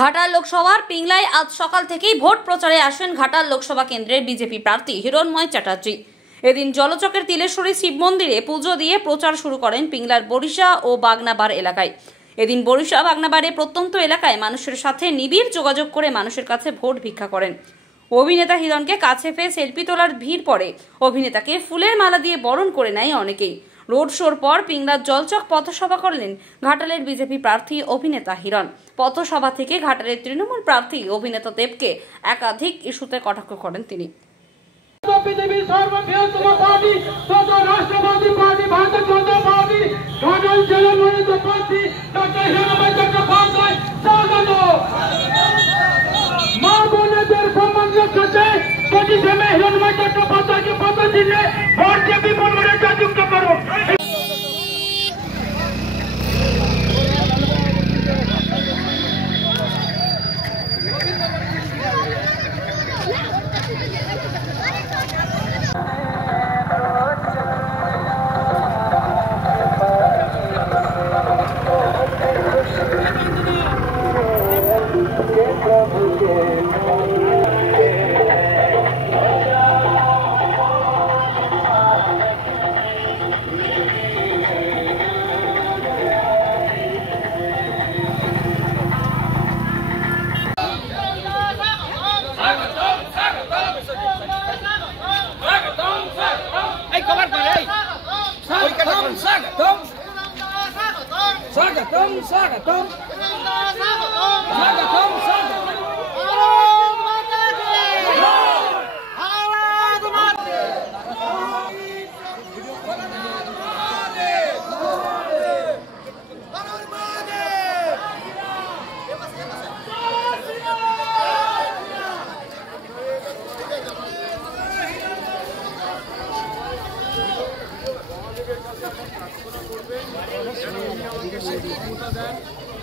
ঘাটাল লোকসভার পিংলায় আজ সকাল থেকেই ভোট প্রচারে আসেন ঘাটাল লোকসভা কেন্দ্রের বিজেপি প্রার্থী হিরণময় চ্যাটার্জি। এদিন জলচকের তিলেশ্বরী শিব মন্দিরে পুজো দিয়ে প্রচার শুরু করেন পিংলার বরিশা ও বাগনাবার এলাকায়। এদিন বরিশা বাগনাবারে প্রত্যন্ত এলাকায় মানুষের সাথে নিবিড় যোগাযোগ করে মানুষের কাছে ভোট ভিক্ষা করেন। অভিনেতা হিরণকে কাছে পেয়ে সেলফি তোলার ভিড় পড়ে। অভিনেতাকে ফুলের মালা দিয়ে বরণ করে নেয় অনেকেই। রোড শোর পর পিংলার জলচক পথসভা করলেন ঘাটালের বিজেপি প্রার্থী অভিনেতা হিরণ। পথসভা থেকে ঘাটালের তৃণমূল প্রার্থী অভিনেতা দেবকে একাধিক ইস্যুতে কটাক্ষ করেন তিনি। পৃথিবীর সর্ববৃহত্তম পার্টি তথা রাষ্ট্রবাদী পার্টি ভারতীয় জনতা পার্টি ঘাটাল জেলার মনোনীত প্রার্থী ডক্টর হিরণময় চট্টোপাধ্যায় স্বাগত। মা বোনেদের সম্মান রক্ষাতে 25 মে হিরণময় চট্টোপাধ্যায়কে পদ দিলে ভোট দিয়ে বিপুল ভোটে জয়যুক্ত করুন।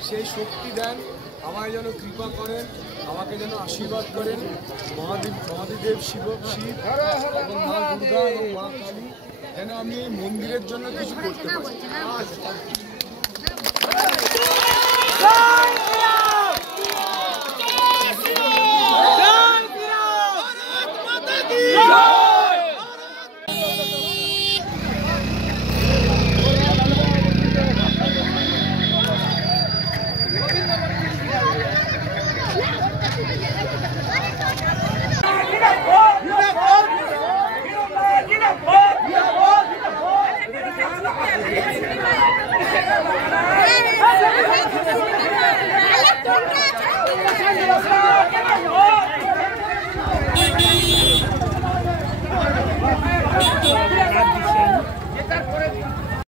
সেই শক্তি দেন, আমায় যেন কৃপা করেন, আমাকে যেন আশীর্বাদ করেন। মহাদেব শিব এবং মা দুর্গা এবং মা কালী যেন আমি এই মন্দিরের জন্য কিছু করতে পারি।